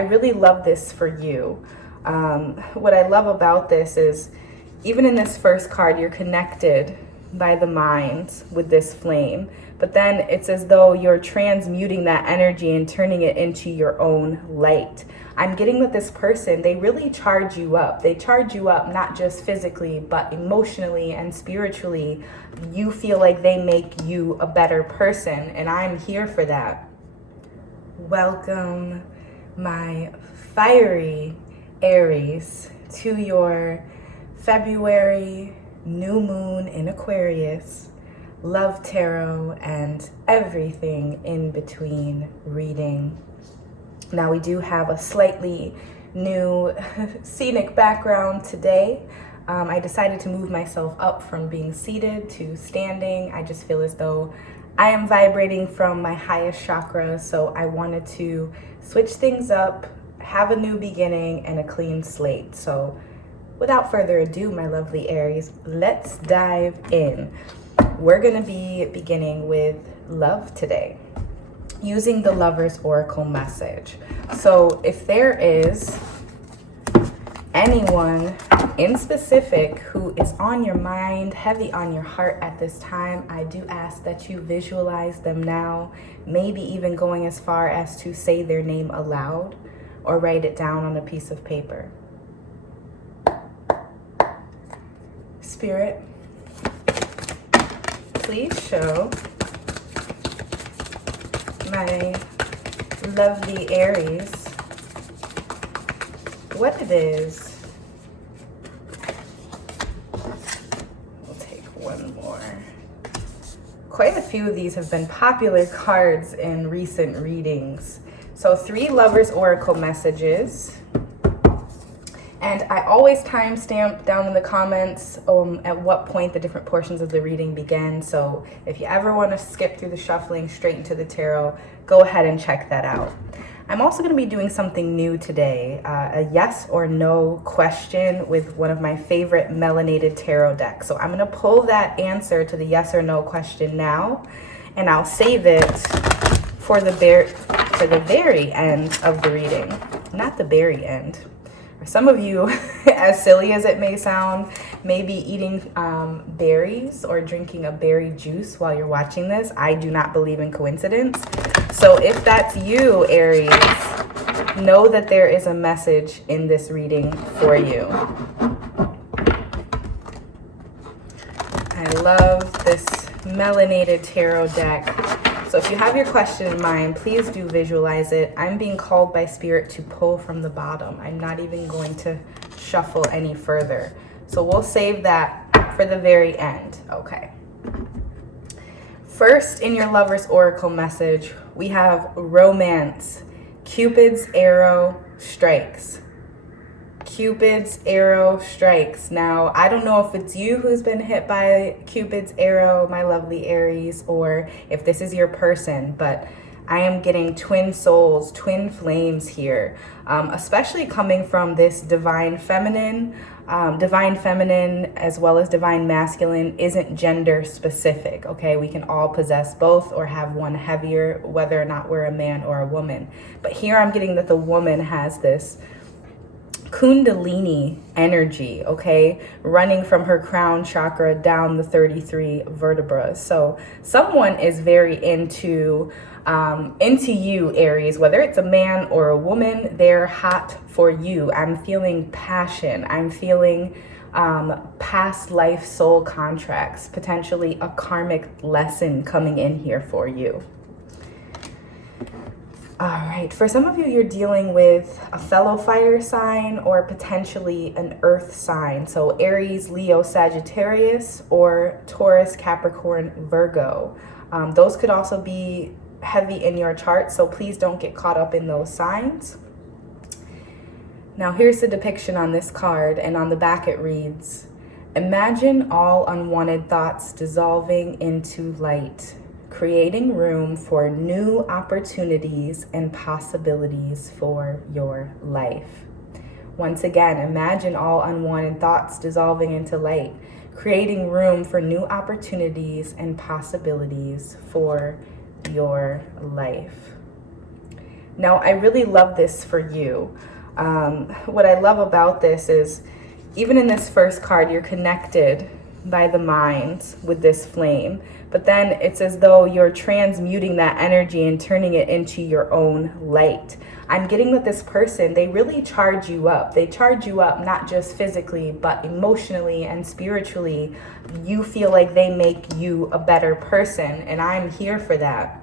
really love this for you. What I love about this is, even in this first card, you're connected by the mind with this flame, but then it's as though you're transmuting that energy and turning it into your own light. I'm getting that this person, they really charge you up. They charge you up not just physically, but emotionally and spiritually. You feel like they make you a better person, and I'm here for that. Welcome, my fiery Aries, to your February new moon in Aquarius love tarot and everything in between reading. Now, we do have a slightly new scenic background today. I decided to move myself up from being seated to standing. I just feel as though I am vibrating from my highest chakra, so I wanted to switch things up, have a new beginning and a clean slate. So without further ado, my lovely Aries, let's dive in. We're going to be beginning with love today, using the Lover's Oracle message. So if there is anyone in specific who is on your mind, heavy on your heart at this time, I do ask that you visualize them now, maybe even going as far as to say their name aloud or write it down on a piece of paper. Spirit, please show my lovely Aries what it is. We'll take one more. Quite a few of these have been popular cards in recent readings. So 3 Lovers Oracle messages. And I always timestamp down in the comments at what point the different portions of the reading begin. So if you ever want to skip through the shuffling straight into the tarot, go ahead and check that out. I'm also going to be doing something new today, a yes or no question with one of my favorite melanated tarot decks. So I'm going to pull that answer to the yes or no question now, and I'll save it for the very end of the reading, not the very end. For some of you, as silly as it may sound, maybe eating berries or drinking a berry juice while you're watching this. I do not believe in coincidence. So if that's you, Aries, know that there is a message in this reading for you. I love this melanated tarot deck. So if you have your question in mind, please do visualize it. I'm being called by Spirit to pull from the bottom. I'm not even going to shuffle any further. So we'll save that for the very end. Okay. First, in your Lover's Oracle message, we have romance. Cupid's arrow strikes. Cupid's arrow strikes. Now, I don't know if it's you who's been hit by Cupid's arrow, my lovely Aries, or if this is your person, but I am getting twin souls, twin flames here, especially coming from this divine feminine. Divine feminine as well as divine masculine isn't gender specific, okay? We can all possess both or have one heavier, whether or not we're a man or a woman. But here I'm getting that the woman has this Kundalini energy, okay, running from her crown chakra down the 33 vertebrae. So someone is very into you, Aries, whether it's a man or a woman. They're hot for you. I'm feeling passion. I'm feeling past life soul contracts, potentially a karmic lesson coming in here for you. All right, for some of you, you're dealing with a fellow fire sign or potentially an earth sign. So Aries, Leo, Sagittarius, or Taurus, Capricorn, Virgo. Those could also be heavy in your chart, so please don't get caught up in those signs. Now here's the depiction on this card, and on the back it reads, imagine all unwanted thoughts dissolving into light, creating room for new opportunities and possibilities for your life. Once again, imagine all unwanted thoughts dissolving into light, creating room for new opportunities and possibilities for your life. Now, I really love this for you. What I love about this is, even in this first card, you're connected by the mind with this flame, but then it's as though you're transmuting that energy and turning it into your own light. I'm getting that this person, they really charge you up. They charge you up not just physically, but emotionally and spiritually. You feel like they make you a better person, and I'm here for that.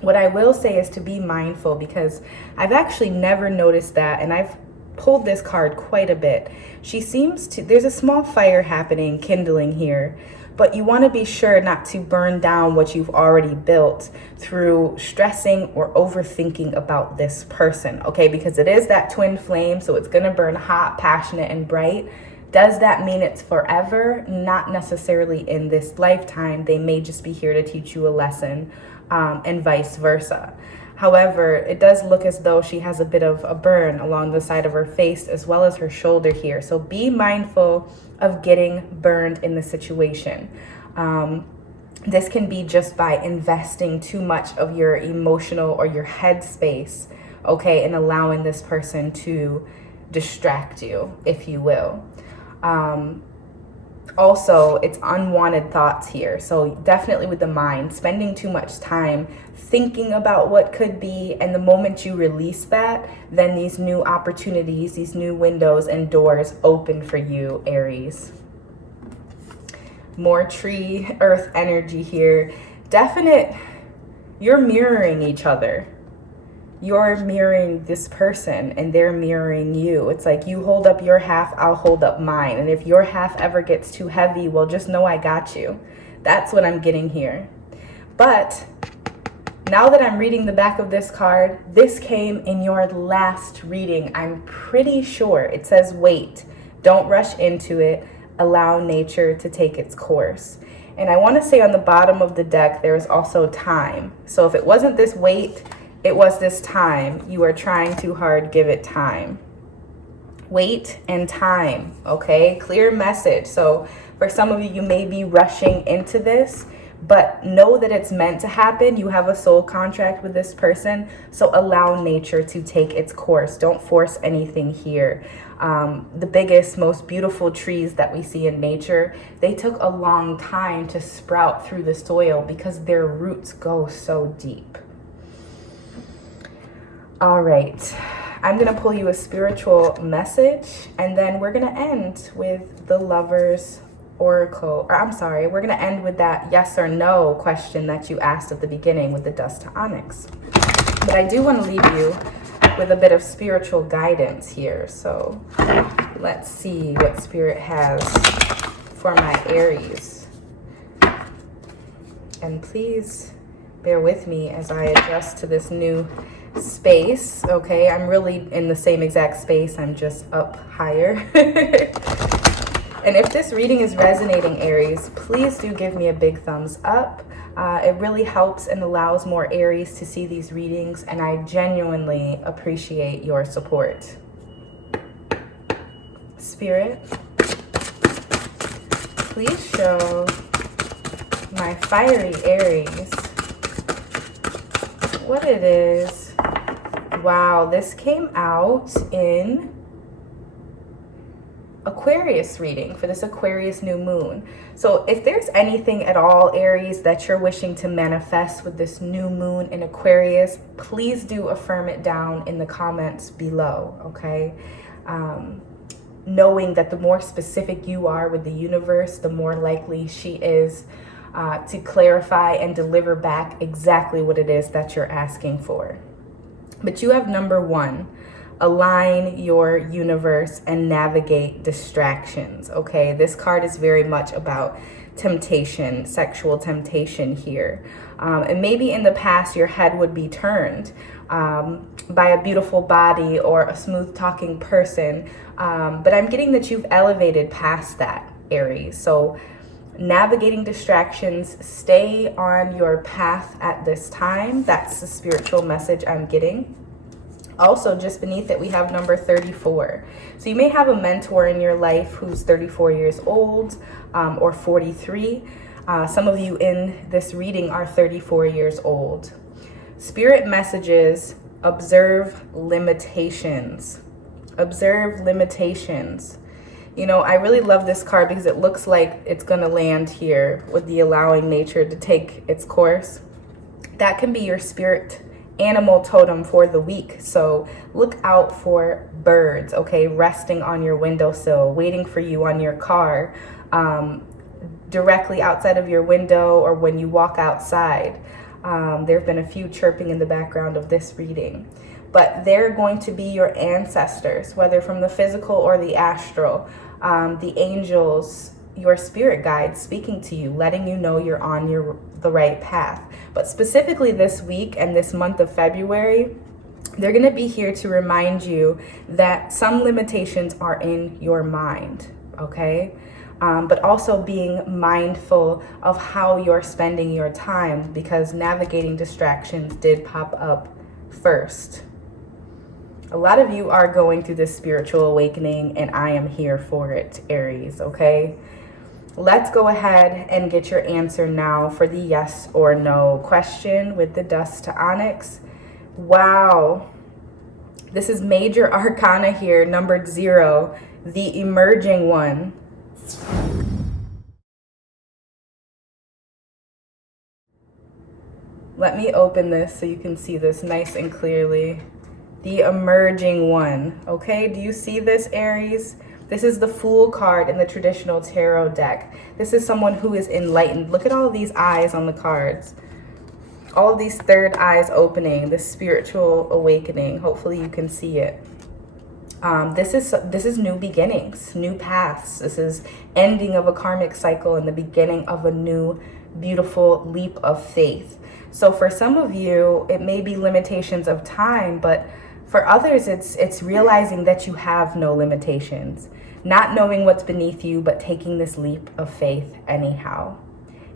What I will say is to be mindful, because I've actually never noticed that, and I've pulled this card quite a bit. She seems to, there's a small fire happening, kindling here, but you want to be sure not to burn down what you've already built through stressing or overthinking about this person, okay? Because it is that twin flame, so it's going to burn hot, passionate, and bright. Does that mean it's forever? Not necessarily in this lifetime. They may just be here to teach you a lesson, and vice versa. However, it does look as though she has a bit of a burn along the side of her face as well as her shoulder here. So be mindful of getting burned in the situation. This can be just by investing too much of your emotional or your head space, okay, and allowing this person to distract you, if you will. Also, it's unwanted thoughts here. So definitely with the mind, spending too much time thinking about what could be, and the moment you release that, then these new opportunities, these new windows and doors open for you, Aries. More tree, earth energy here. Definite, you're mirroring each other. You're mirroring this person and they're mirroring you. It's like you hold up your half, I'll hold up mine. And if your half ever gets too heavy, well, just know I got you. That's what I'm getting here. But now that I'm reading the back of this card, this came in your last reading. I'm pretty sure it says wait, don't rush into it, allow nature to take its course. And I want to say on the bottom of the deck, there is also time. So if it wasn't this wait, it was this time. You are trying too hard, give it time. Wait and time, okay? Clear message. So for some of you, you may be rushing into this, but know that it's meant to happen. You have a soul contract with this person, so allow nature to take its course. Don't force anything here. The biggest, most beautiful trees that we see in nature, they took a long time to sprout through the soil because their roots go so deep. All right, I'm gonna pull you a spiritual message, and then we're gonna end with the Lover's Oracle, or I'm sorry, we're gonna end with that yes or no question that you asked at the beginning with the dust to onyx. But I do want to leave you with a bit of spiritual guidance here. So let's see what Spirit has for my Aries. And please bear with me as I adjust to this new space. Okay, I'm really in the same exact space, I'm just up higher. And if this reading is resonating, Aries, please do give me a big thumbs up. It really helps and allows more Aries to see these readings, and I genuinely appreciate your support. Spirit, please show my fiery Aries what it is. Wow, this came out in Aquarius reading for this Aquarius new moon. So if there's anything at all, Aries, that you're wishing to manifest with this new moon in Aquarius, please do affirm it down in the comments below, okay? Knowing that the more specific you are with the universe, the more likely she is to clarify and deliver back exactly what it is that you're asking for. But you have number one. Align your universe and navigate distractions, okay? This card is very much about temptation, sexual temptation here. And maybe in the past your head would be turned by a beautiful body or a smooth talking person. But I'm getting that you've elevated past that, Aries. So navigating distractions, stay on your path at this time. That's the spiritual message I'm getting. Also, just beneath it, we have number 34. So you may have a mentor in your life who's 34 years old or 43. Some of you in this reading are 34 years old. Spirit messages Observe limitations. Observe limitations. You know, I really love this card because it looks like it's going to land here with the allowing nature to take its course. That can be your spirit animal totem for the week. So look out for birds, okay, resting on your windowsill, waiting for you on your car, directly outside of your window, or when you walk outside. There have been a few chirping in the background of this reading, but they're going to be your ancestors, whether from the physical or the astral, the angels, your spirit guides speaking to you, letting you know you're on the right path. But specifically this week and this month of February, they're going to be here to remind you that some limitations are in your mind, okay? But also being mindful of how you're spending your time, because navigating distractions did pop up first. A lot of you are going through this spiritual awakening, and I am here for it, Aries, okay? Let's go ahead and get your answer now for the yes or no question with the dust to onyx. Wow. This is major arcana here, numbered 0, the emerging one. Let me open this so you can see this nice and clearly. The emerging one, okay? Do you see this, Aries? This is the Fool card in the traditional tarot deck. This is someone who is enlightened. Look at all of these eyes on the cards. All of these third eyes opening, the spiritual awakening. Hopefully you can see it. This is new beginnings, new paths. This is ending of a karmic cycle and the beginning of a new, beautiful leap of faith. So for some of you, it may be limitations of time, but for others, it's realizing that you have no limitations, not knowing what's beneath you, but taking this leap of faith anyhow.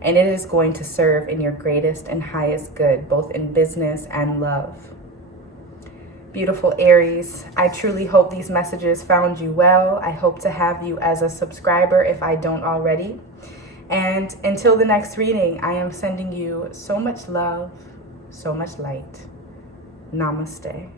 And it is going to serve in your greatest and highest good, both in business and love. Beautiful Aries, I truly hope these messages found you well. I hope to have you as a subscriber if I don't already. And until the next reading, I am sending you so much love, so much light. Namaste.